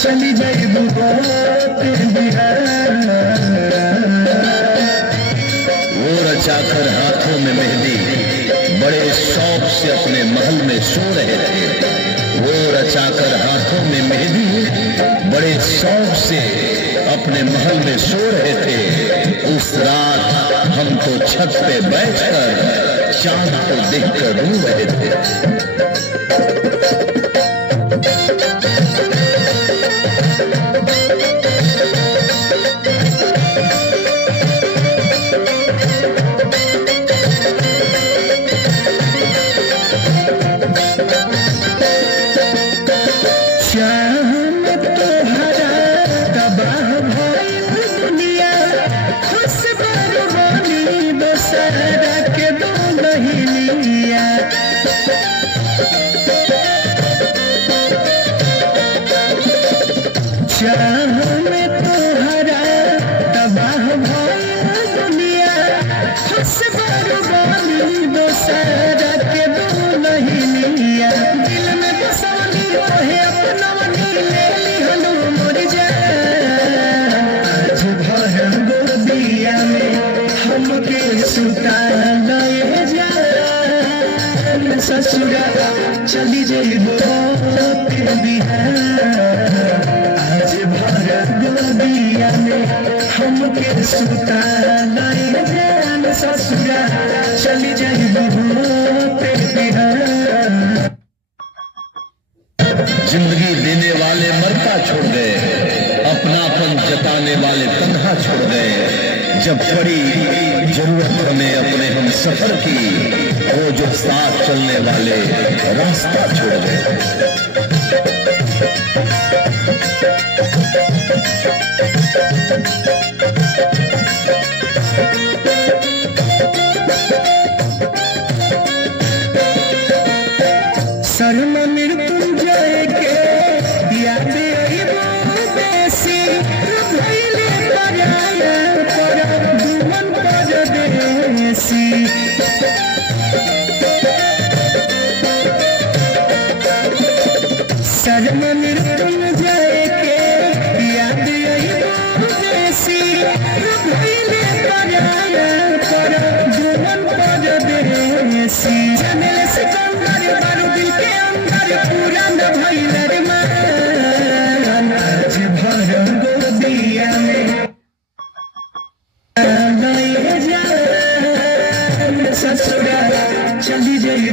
चली जाए वो रचाकर हाथों में मेहंदी बड़े शौक से अपने महल में सो रहे थे। वो रचाकर हाथों में मेहंदी बड़े शौक से अपने महल में सो रहे थे। उस रात हम तो छत पे बैठकर चांद को देखकर रो रहे थे। चली जाए आज भर गोदिया में हमके सुता जान ससुरा चली जाए जिंदगी देने वाले मरता छोड़ गए, अपनापन जताने वाले तन्हा छोड़ गए। जब पड़ी जरूरत हमें अपने हम सफर की, वो जो साथ चलने वाले रास्ता छोड़ गए। शर्मा मृत्युंजय के याद आई बेसी भइले पराया पर दुमन परदेसी। शर्मा मृत्युंजय के याद आई बेसी भइले पराया पर दुमन परदेसी। चमेल सिकंदर बारू दिल के अंदर पूरा न भइलर मान आज भर गोदिया में ससुरा चली जाए